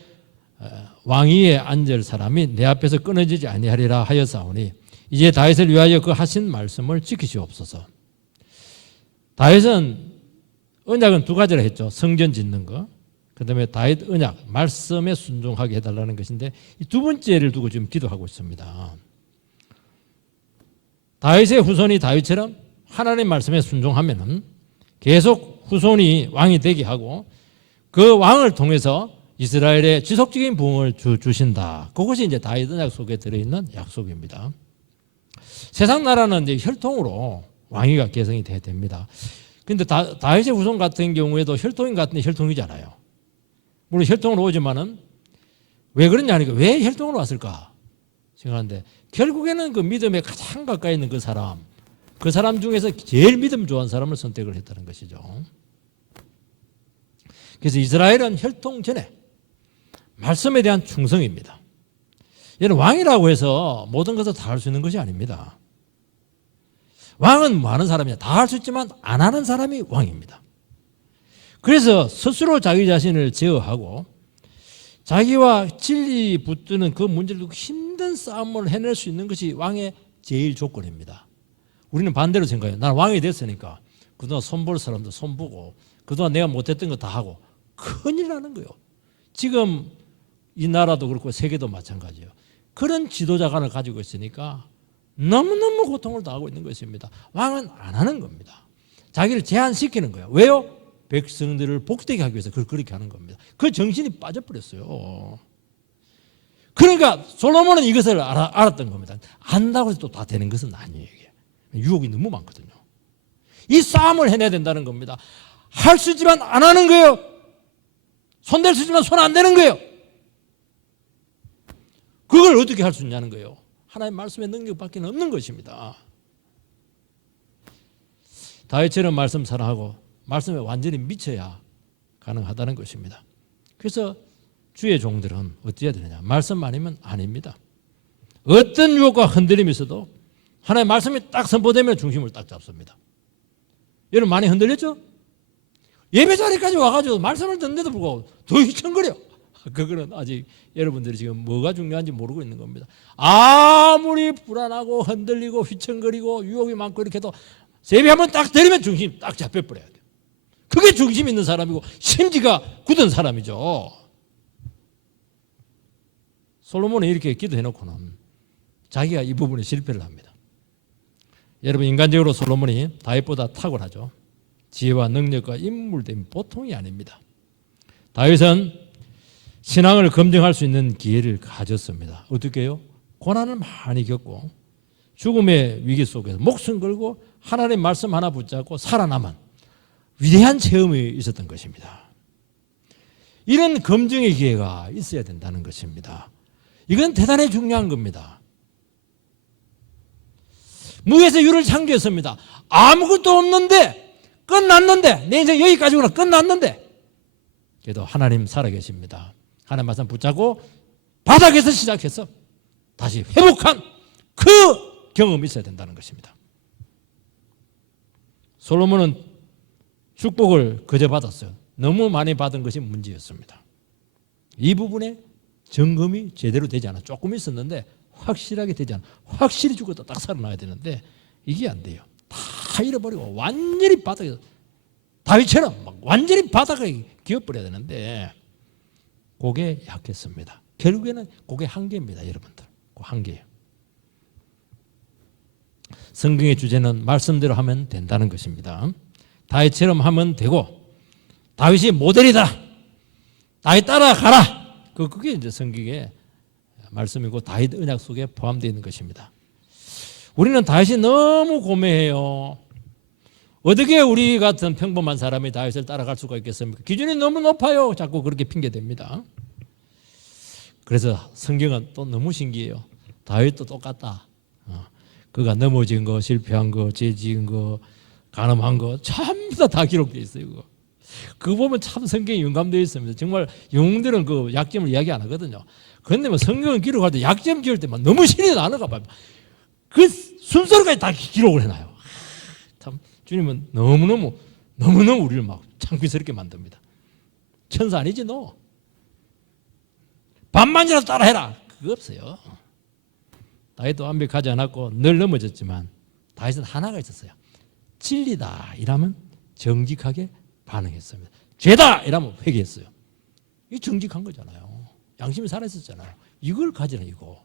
왕위에 앉을 사람이 내 앞에서 끊어지지 아니하리라 하였사오니 이제 다윗을 위하여 그 하신 말씀을 지키시옵소서. 다윗은 언약은 두 가지를 했죠. 성전 짓는 거, 그 다음에 다윗 언약, 말씀에 순종하게 해달라는 것인데 이 두 번째를 두고 지금 기도하고 있습니다. 다윗의 후손이 다윗처럼 하나님 말씀에 순종하면은 계속 후손이 왕이 되게 하고 그 왕을 통해서 이스라엘의 지속적인 부흥을 주신다. 그것이 이제 다윗 언약 속에 들어있는 약속입니다. 세상 나라는 이제 혈통으로 왕위가 계승이 돼야 됩니다. 그런데 다윗의 후손 같은 경우에도 혈통인 같은 혈통이잖아요. 물론 혈통으로 오지만은 왜 그러냐니까 왜 혈통으로 왔을까 생각하는데 결국에는 그 믿음에 가장 가까이 있는 그 사람 중에서 제일 믿음 좋아하는 사람을 선택을 했다는 것이죠. 그래서 이스라엘은 혈통 전에 말씀에 대한 충성입니다. 얘는 왕이라고 해서 모든 것을 다 할 수 있는 것이 아닙니다. 왕은 뭐 하는 사람이야? 다 할 수 있지만 안 하는 사람이 왕입니다. 그래서 스스로 자기 자신을 제어하고 자기와 진리 붙드는 그 문제를 두고 힘든 싸움을 해낼 수 있는 것이 왕의 제일 조건입니다. 우리는 반대로 생각해요. 난 왕이 됐으니까 그동안 손볼 사람도 손보고 그동안 내가 못했던 거 다 하고 큰일 나는 거예요. 지금 이 나라도 그렇고 세계도 마찬가지예요. 그런 지도자관을 가지고 있으니까 너무너무 고통을 당하고 있는 것입니다. 왕은 안 하는 겁니다. 자기를 제한시키는 거예요. 왜요? 백성들을 복되게 하기 위해서 그걸 그렇게 하는 겁니다. 그 정신이 빠져버렸어요. 그러니까 솔로몬은 이것을 알았던 겁니다. 안다고 해서 또 다 되는 것은 아니에요. 이게. 유혹이 너무 많거든요. 이 싸움을 해내야 된다는 겁니다. 할 수 있지만 안 하는 거예요. 손댈 수 있지만 손 안 대는 거예요. 그걸 어떻게 할 수 있냐는 거예요. 하나님 말씀의 능력밖에 없는 것입니다. 다윗처럼 말씀 사랑하고 말씀에 완전히 미쳐야 가능하다는 것입니다. 그래서 주의 종들은 어찌해야 되느냐? 말씀 아니면 아닙니다. 어떤 유혹과 흔들림이 있어도 하나님의 말씀이 딱 선포되면 중심을 딱 잡습니다. 여러분 많이 흔들렸죠? 예배 자리까지 와가지고 말씀을 듣는데도 불구하고 더 휘청거려. 그거는 아직 여러분들이 지금 뭐가 중요한지 모르고 있는 겁니다. 아무리 불안하고 흔들리고 휘청거리고 유혹이 많고 이렇게 해도 예배 한번 딱 드리면 중심 딱 잡혀버려야 돼요. 그게 중심 있는 사람이고 심지가 굳은 사람이죠. 솔로몬은 이렇게 기도해놓고는 자기가 이 부분에 실패를 합니다. 여러분 인간적으로 솔로몬이 다윗보다 탁월하죠. 지혜와 능력과 인물됨이 보통이 아닙니다. 다윗은 신앙을 검증할 수 있는 기회를 가졌습니다. 어떻게 해요? 고난을 많이 겪고 죽음의 위기 속에서 목숨 걸고 하나님의 말씀 하나 붙잡고 살아남은 위대한 체험이 있었던 것입니다. 이런 검증의 기회가 있어야 된다는 것입니다. 이건 대단히 중요한 겁니다. 무에서 유를 창조했습니다. 아무것도 없는데 끝났는데 내 인생 여기까지구나 끝났는데 그래도 하나님 살아계십니다. 하나님 말씀 붙잡고 바닥에서 시작해서 다시 회복한 그 경험이 있어야 된다는 것입니다. 솔로몬은 축복을 그저 받았어요. 너무 많이 받은 것이 문제였습니다. 이 부분에 점검이 제대로 되지 않아. 조금 있었는데 확실하게 되지 않아. 확실히 죽었다 딱 살아나야 되는데 이게 안 돼요. 다 잃어버리고 완전히 바닥에, 다윗처럼 막 완전히 바닥에 기어버려야 되는데 그게 약했습니다. 결국에는 그게 한계입니다, 여러분들. 그 한계예요. 성경의 주제는 말씀대로 하면 된다는 것입니다. 다윗처럼 하면 되고, 다윗이 모델이다, 다윗 따라가라, 그게 이제 성경의 말씀이고 다윗 언약 속에 포함되어 있는 것입니다. 우리는 다윗이 너무 고매해요. 어떻게 우리 같은 평범한 사람이 다윗을 따라갈 수가 있겠습니까? 기준이 너무 높아요. 자꾸 그렇게 핑계댑니다. 그래서 성경은 또 너무 신기해요. 다윗도 똑같다. 그가 넘어진 거, 실패한 거, 죄 지은 거, 간음한 거 전부 다 기록되어 있어요. 그거 보면 참 성경이 영감되어 있습니다. 정말 영웅들은 그 약점을 이야기 안 하거든요. 그런데 뭐 성경을 기록할 때 약점 지을 때만 너무 신이 나는가 봐요. 그 순서까지 다 기록을 해놔요. 참 주님은 너무너무 우리를 막 창피스럽게 만듭니다. 천사 아니지 너. 반만이라도 따라해라. 그거 없어요. 다윗도 완벽하지 않았고 늘 넘어졌지만 다윗은 하나가 있었어요. 진리다 이라면 정직하게 반응했습니다. 죄다 이라면 회개했어요. 이 정직한 거잖아요. 양심이 살아있었잖아요. 이걸 가지라 이거.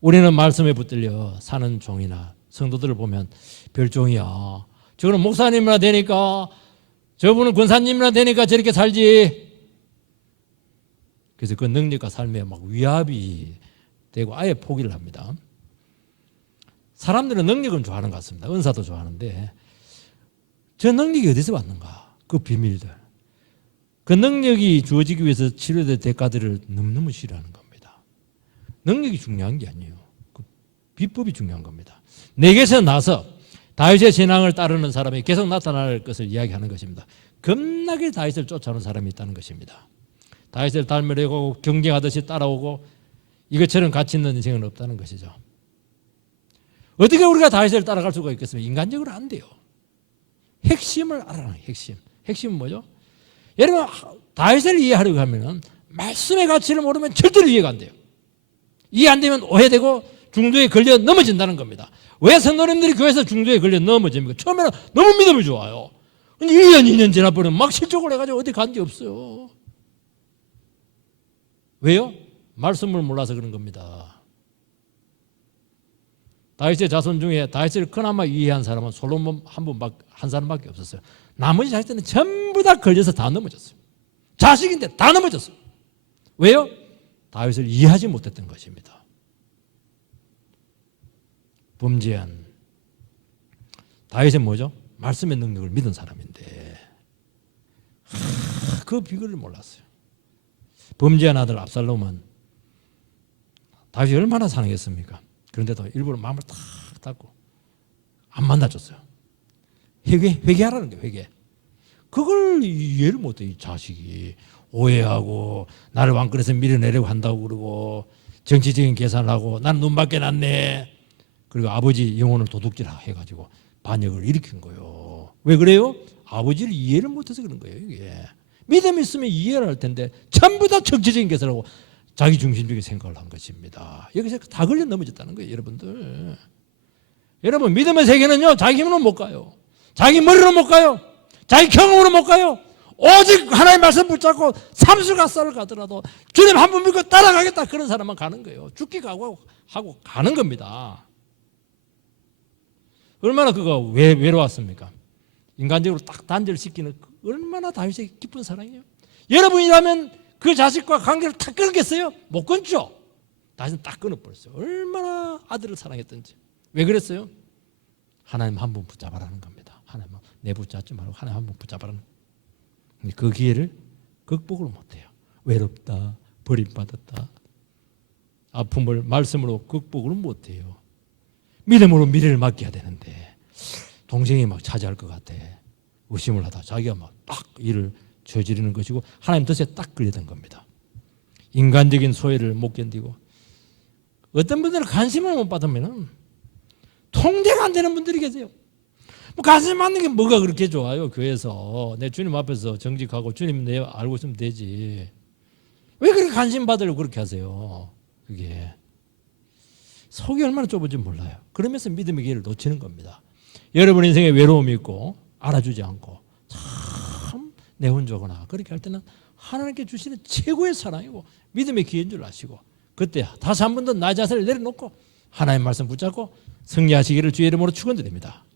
우리는 말씀에 붙들려 사는 종이나 성도들을 보면 별종이야. 저거는 목사님이나 되니까, 저분은 권사님이나 되니까 저렇게 살지. 그래서 그 능력과 삶에 막 위압이 되고 아예 포기를 합니다. 사람들은 능력은 좋아하는 것 같습니다. 은사도 좋아하는데 저 능력이 어디서 왔는가? 그 비밀들. 그 능력이 주어지기 위해서 치료될 대가들을 너무너무 싫어하는 겁니다. 능력이 중요한 게 아니에요. 그 비법이 중요한 겁니다. 내게서 나서 다윗의 신앙을 따르는 사람이 계속 나타날 것을 이야기하는 것입니다. 겁나게 다윗을 쫓아오는 사람이 있다는 것입니다. 다윗을 닮으려고 경쟁하듯이 따라오고 이것처럼 가치 있는 인생은 없다는 것이죠. 어떻게 우리가 다윗을 따라갈 수가 있겠습니까? 인간적으로 안 돼요. 핵심을 알아라. 핵심은 뭐죠? 여러분 다윗을 이해하려고 하면 말씀의 가치를 모르면 절대로 이해가 안 돼요. 이해 안 되면 오해되고 중도에 걸려 넘어진다는 겁니다. 왜 성도님들이 교회에서 중도에 걸려 넘어집니까? 처음에는 너무 믿음이 좋아요. 근데 1년 2년 지나버리면 막 실족을 해가지고 어디 간 데 없어요. 왜요? 말씀을 몰라서 그런 겁니다. 다윗의 자손 중에 다윗을 그나마 이해한 사람은 솔로몬 한 사람밖에 없었어요. 나머지 자식들은 전부 다 걸려서 다 넘어졌어요. 자식인데 다 넘어졌어요. 왜요? 다윗을 이해하지 못했던 것입니다. 범죄한 다윗은 뭐죠? 말씀의 능력을 믿은 사람인데 그 비결을 몰랐어요. 범죄한 아들 압살롬은 다윗이 얼마나 사랑했습니까? 그런데도 일부러 마음을 탁 닫고 안 만나줬어요. 회개하라는 게 회개. 그걸 이해를 못해. 이 자식이 오해하고 나를 왕권에서 밀어내려고 한다고 그러고 정치적인 계산을 하고 나는 눈밖에 났네. 그리고 아버지 영혼을 도둑질 해가지고 반역을 일으킨 거예요. 왜 그래요? 아버지를 이해를 못해서 그런 거예요. 이게 믿음이 있으면 이해를 할 텐데 전부 다 정치적인 계산을 하고 자기 중심적인 생각을 한 것입니다. 여기서 다 걸려 넘어졌다는 거예요, 여러분들. 여러분 믿음의 세계는요 자기 힘으로 못 가요. 자기 머리로 못 가요. 자기 경험으로 못 가요. 오직 하나님의 말씀 붙잡고 삼수가사를 가더라도 주님 한 분 믿고 따라가겠다 그런 사람만 가는 거예요. 죽기 각오하고 가는 겁니다. 얼마나 그가 외로웠습니까? 인간적으로 딱 단절시키는 얼마나 다윗의 기쁜 사랑이에요. 여러분이라면 그 자식과 관계를 딱 끊겠어요? 못 끊죠. 다윗은 딱 끊어버렸어요. 얼마나 아들을 사랑했던지. 왜 그랬어요? 하나님 한 분 붙잡아라는 겁니다. 하나님 내 붙잡지 말고 하나님 한 분 붙잡아라는. 그 기회를 극복을 못해요. 외롭다, 버림받았다, 아픔을 말씀으로 극복을 못해요. 믿음으로 미래를 맡겨야 되는데 동생이 막 차지할 것 같아. 의심을 하다 자기가 막 딱 일을 저지르는 것이고 하나님 뜻에 딱 걸리던 겁니다. 인간적인 소외를 못 견디고 어떤 분들은 관심을 못 받으면 통제가 안 되는 분들이 계세요. 뭐 관심 받는 게 뭐가 그렇게 좋아요? 교회에서 내 주님 앞에서 정직하고 주님 내 알고 있으면 되지. 왜 그렇게 관심 받으려고 그렇게 하세요? 그게 속이 얼마나 좁은지 몰라요. 그러면서 믿음의 기회를 놓치는 겁니다. 여러분 인생에 외로움이 있고 알아주지 않고 참 내 혼자구나 그렇게 할 때는 하나님께 주시는 최고의 사랑이고 믿음의 기회인 줄 아시고 그때 다시 한 번 더 나의 자세를 내려놓고 하나님의 말씀 붙잡고 승리하시기를 주의 이름으로 축원드립니다.